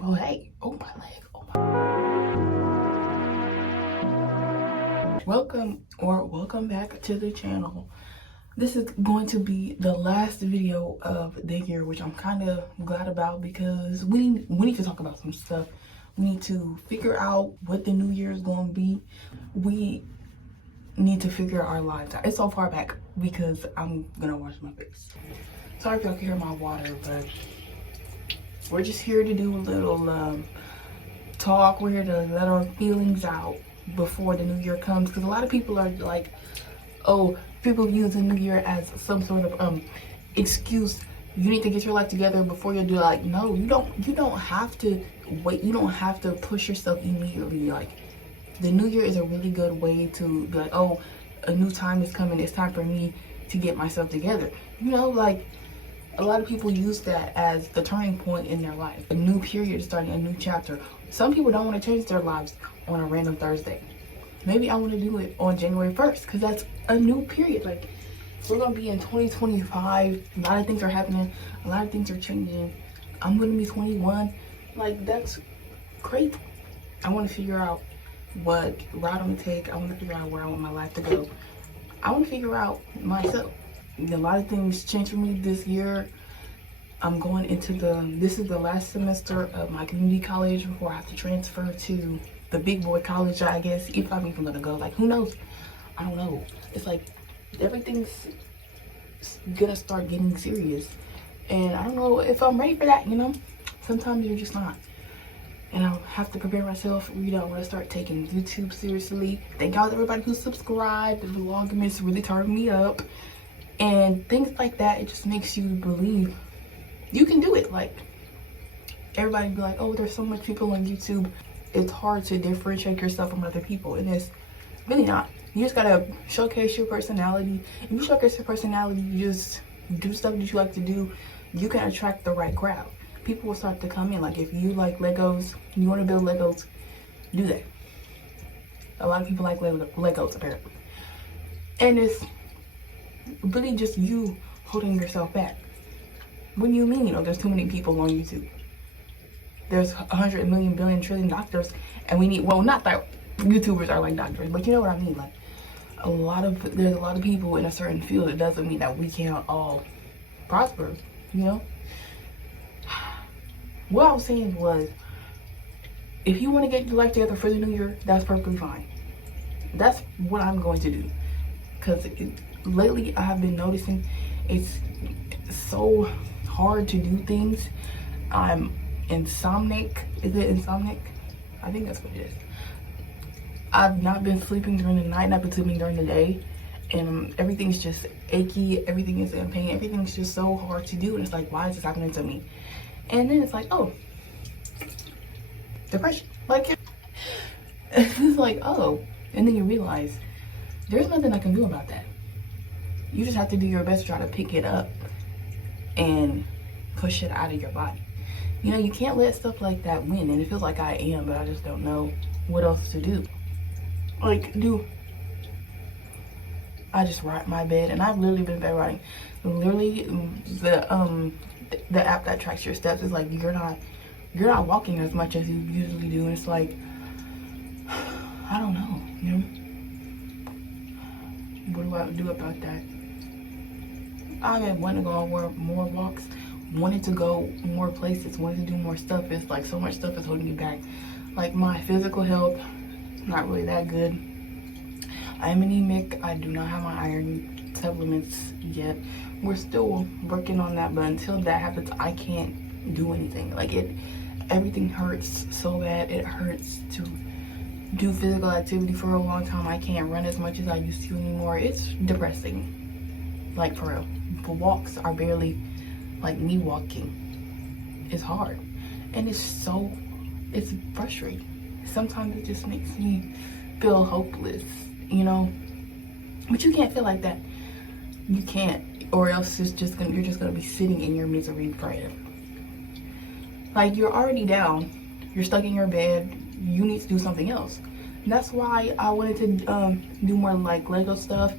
Well, hey, oh my leg, oh my. Welcome back to the channel. This is going to be the last video of the year, which I'm kind of glad about because we need to talk about some stuff. We need to figure out what the new year is going to be. We need to figure our lives out. It's so far back because I'm gonna wash my face. Sorry if y'all can hear my water, but we're just here to do a little talk. We're here to let our feelings out before the new year comes, because a lot of people are like, oh, people use the new year as some sort of excuse. You need to get your life together before you do it. Like, no, you don't have to wait. You don't have to push yourself immediately. Like, the new year is a really good way to be like, oh, a new time is coming. It's time for me to get myself together. You know, like, a lot of people use that as the turning point in their life. A new period, starting a new chapter. Some people don't want to change their lives on a random Thursday. Maybe I want to do it on January 1st because that's a new period. Like, we're going to be in 2025. A lot of things are happening. A lot of things are changing. I'm going to be 21. Like, that's great. I want to figure out what route I'm going to take. I want to figure out where I want my life to go. I want to figure out myself. A lot of things changed for me this year. I'm going into this is the last semester of my community college before I have to transfer to the big boy college, I guess, if I'm even gonna go. Like, who knows? I don't know. It's like everything's gonna start getting serious, and I don't know if I'm ready for that, you know? Sometimes you're just not. And I'll have to prepare myself. You know, I'm gonna start taking YouTube seriously. Thank y'all everybody who subscribed. The Vlogmas really turned me up. And things like that, it just makes you believe you can do it. Like, everybody be like, oh, there's so much people on YouTube. It's hard to differentiate yourself from other people, and it's really not. You just gotta showcase your personality. If you showcase your personality, you just do stuff that you like to do, you can attract the right crowd. People will start to come in. Like, if you like Legos, you want to build Legos, do that. A lot of people like Legos apparently, and it's really just you holding yourself back. What do you mean? You know, there's too many people on YouTube. There's 100 million billion trillion doctors, and we need, well, not that YouTubers are like doctors, but you know what I mean. Like, there's a lot of people in a certain field. It doesn't mean that we can't all prosper, you know. What I was saying was, if you want to get your life together for the new year, that's perfectly fine. That's what I'm going to do, because lately I have been noticing it's so hard to do things. I'm insomniac. Is it insomniac? I think that's what it is. I've not been sleeping during the night, and I've been sleeping during the day, and everything's just achy, everything is in pain, everything's just so hard to do, and it's like, why is this happening to me? And then it's like, oh, depression. Like, it's like, oh, and then you realize there's nothing I can do about that. You just have to do your best to try to pick it up and push it out of your body. You know, you can't let stuff like that win, and it feels like I am, but I just don't know what else to do. Like, I just write my bed, and I've literally been bed writing. Literally, the app that tracks your steps is like, you're not walking as much as you usually do, and it's like, I don't know, you know? What do I do about that? I mean, wanting to go on more walks, wanted to go more places, wanted to do more stuff. It's like so much stuff is holding me back. Like, my physical health, not really that good. I am anemic. I do not have my iron supplements yet. We're still working on that, but until that happens, I can't do anything. Like, everything hurts so bad. It hurts to do physical activity for a long time. I can't run as much as I used to anymore. It's depressing. Like, for real. The walks are barely like me walking. It's hard, and it's frustrating. Sometimes it just makes me feel hopeless, you know. But you can't feel like that. You can't, or else you're just gonna be sitting in your misery forever. Like, you're already down, you're stuck in your bed, you need to do something else. And that's why I wanted to do more like Lego stuff,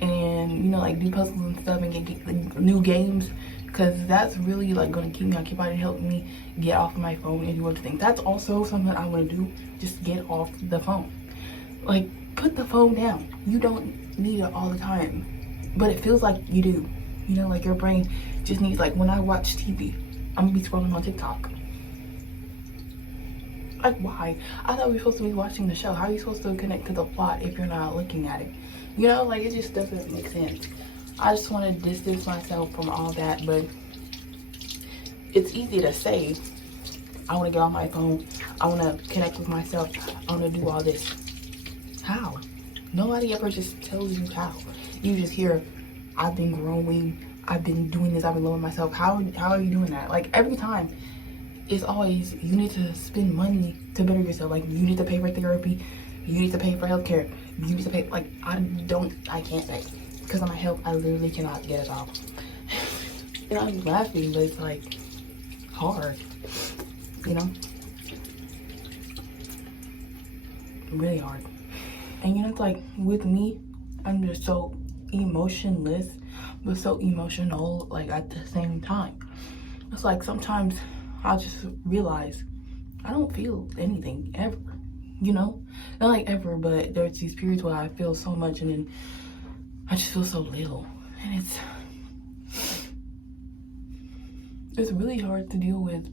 and, you know, like do puzzles and stuff, and get new games, because that's really like going to keep me occupied and help me get off my phone and do other things. That's also something I want to do, just get off the phone. Like, put the phone down. You don't need it all the time, but it feels like you do. You know, like your brain just needs, like when I watch TV, I'm gonna be scrolling on TikTok. Like, why? I thought we were supposed to be watching the show. How are you supposed to connect to the plot if you're not looking at it? You know, like, it just doesn't make sense. I just want to distance myself from all that, but it's easy to say, I want to get on my phone, I want to connect with myself, I want to do all this. How? Nobody ever just tells you how. You just hear, I've been growing, I've been doing this, I've been loving myself. How are you doing that? Like, every time, it's always, you need to spend money to better yourself. Like, you need to pay for therapy, you need to pay for healthcare, you need to pay, like, I can't say. Because of my health, I literally cannot get it off. And I'm laughing, but it's like hard, you know? Really hard. And you know, it's like with me, I'm just so emotionless, but so emotional, like at the same time. It's like sometimes I'll just realize I don't feel anything ever, you know? Not like ever, but there's these periods where I feel so much and then I just feel so little. And it's really hard to deal with.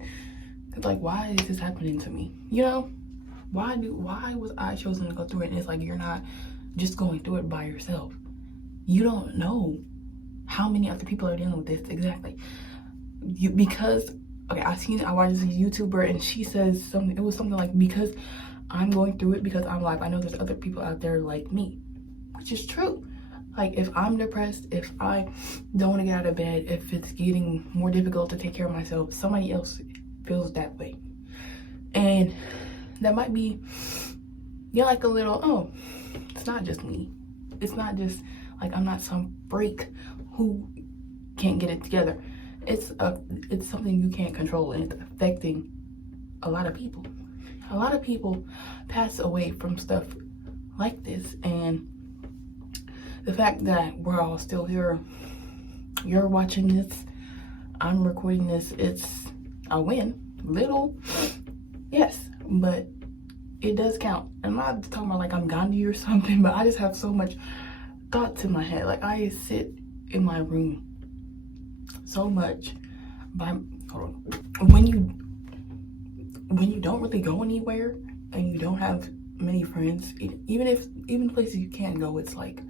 It's like, why is this happening to me? You know? Why was I chosen to go through it? And it's like, you're not just going through it by yourself. You don't know how many other people are dealing with this exactly. Because okay, I watched this YouTuber and she says something, it was something like, because I'm going through it, because I'm alive, I know there's other people out there like me, which is true. Like, if I'm depressed, if I don't want to get out of bed, if it's getting more difficult to take care of myself, somebody else feels that way. And that might be, you're like a little, oh, it's not just me. It's not just like I'm not some freak who can't get it together. It's something you can't control, and it's affecting a lot of people. A lot of people pass away from stuff like this, and the fact that we're all still here, you're watching this, I'm recording this, it's a win. Little, yes, but it does count. I'm not talking about like I'm Gandhi or something, but I just have so much thoughts in my head. Like, I sit in my room so much when you don't really go anywhere and you don't have many friends, even places you can't go, it's like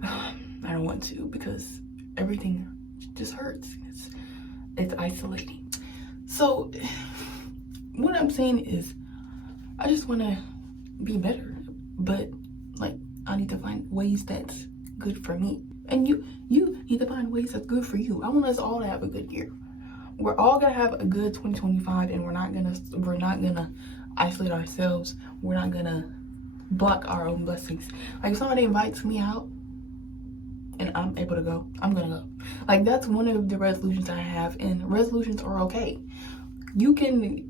I don't want to, because everything just hurts. It's isolating. So what I'm saying is, I just want to be better, but like, I need to find ways that's good for me, and you need to find ways that's good for you. I want us all to have a good year. We're all gonna have a good 2025, and we're not gonna isolate ourselves. We're not gonna block our own blessings. Like, if somebody invites me out and I'm able to go, I'm gonna go. Like, that's one of the resolutions I have, and resolutions are okay. You can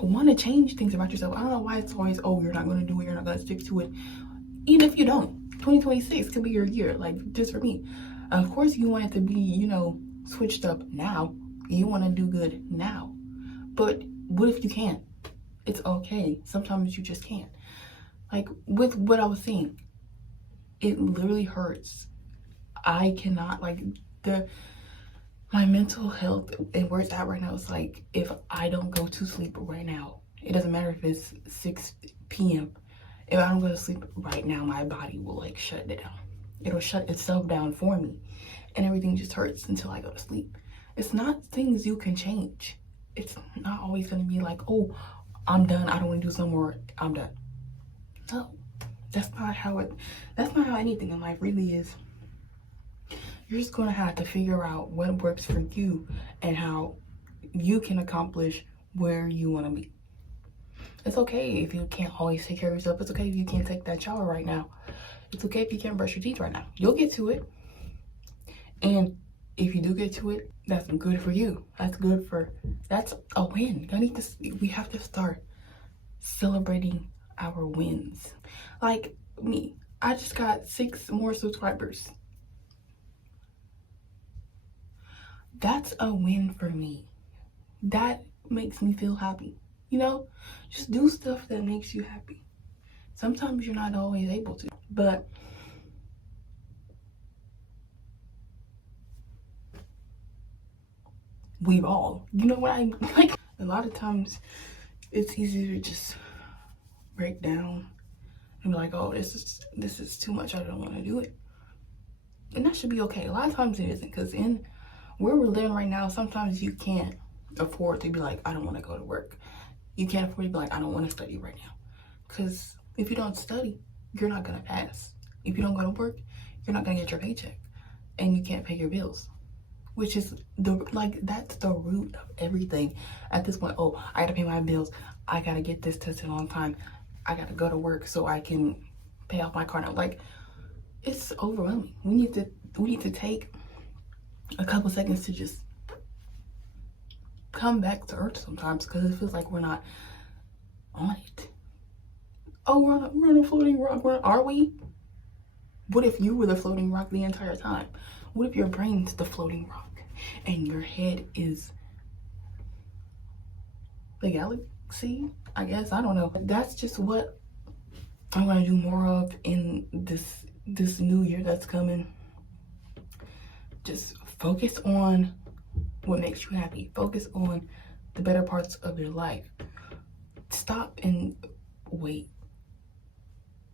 want to change things about yourself. I don't know why it's always, oh, you're not going to do it, you're not going to stick to it. Even if you don't, 2026 could be your year. Like, just for me, of course you want it to be, you know, switched up now. You want to do good now, but what if you can't? It's okay. Sometimes you just can't. Like, with what I was saying, it literally hurts. I cannot, like, my mental health and where it's at right now is like, if I don't go to sleep right now, it doesn't matter if it's 6 p.m. If I don't go to sleep right now, my body will like shut it down. It'll shut itself down for me, and everything just hurts until I go to sleep. It's not things you can change. It's not always gonna be like, oh, I'm done, I don't want to do some more, I'm done. No, that's not how anything in life really is. You're just going to have to figure out what works for you and how you can accomplish where you want to be. It's okay if you can't always take care of yourself. It's okay if you can't take that shower right now. It's okay if you can't brush your teeth right now. You'll get to it. And if you do get to it, that's good for you. That's a win. We have to start celebrating our wins. Like me, I just got 6 more subscribers. That's a win for me. That makes me feel happy. You know, just do stuff that makes you happy. Sometimes you're not always able to, but we've all, you know what I like? A lot of times it's easy to just break down and be like, oh, this is too much, I don't want to do it. And that should be okay. A lot of times it isn't, because in where we're living right now, sometimes you can't afford to be like, I don't want to go to work. You can't afford to be like, I don't want to study right now. Because if you don't study, you're not going to pass. If you don't go to work, you're not going to get your paycheck. And you can't pay your bills. Which is, that's the root of everything. At this point, oh, I got to pay my bills. I got to get this tested on time. I got to go to work so I can pay off my car note. Like, it's overwhelming. We need to take a couple seconds to just come back to earth sometimes, because it feels like we're not on it. Oh, we're on a floating rock. Are we? What if you were the floating rock the entire time? What if your brain's the floating rock and your head is the galaxy? I guess, I don't know. That's just what I want to do more of in this new year that's coming. Just focus on what makes you happy. Focus on the better parts of your life. Stop and wait.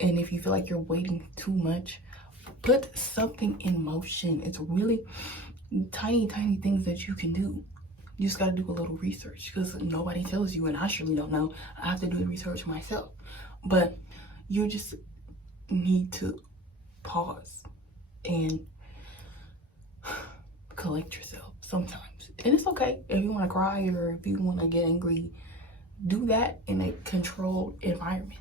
And if you feel like you're waiting too much, put something in motion. It's really tiny things that you can do. You just got to do a little research, because nobody tells you, and I surely don't know. I have to do the research myself. But you just need to pause and collect yourself sometimes. And it's okay if you want to cry or if you want to get angry. Do that in a controlled environment.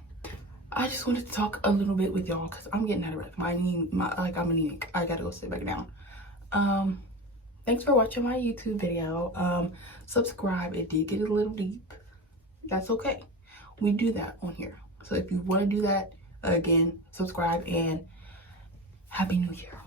I just wanted to talk a little bit with y'all because I'm getting out of breath. I'm anemic. I gotta go sit back down. Thanks for watching my YouTube video. Subscribe. It did get a little deep. That's okay. We do that on here. So if you want to do that, again, subscribe, and Happy New Year.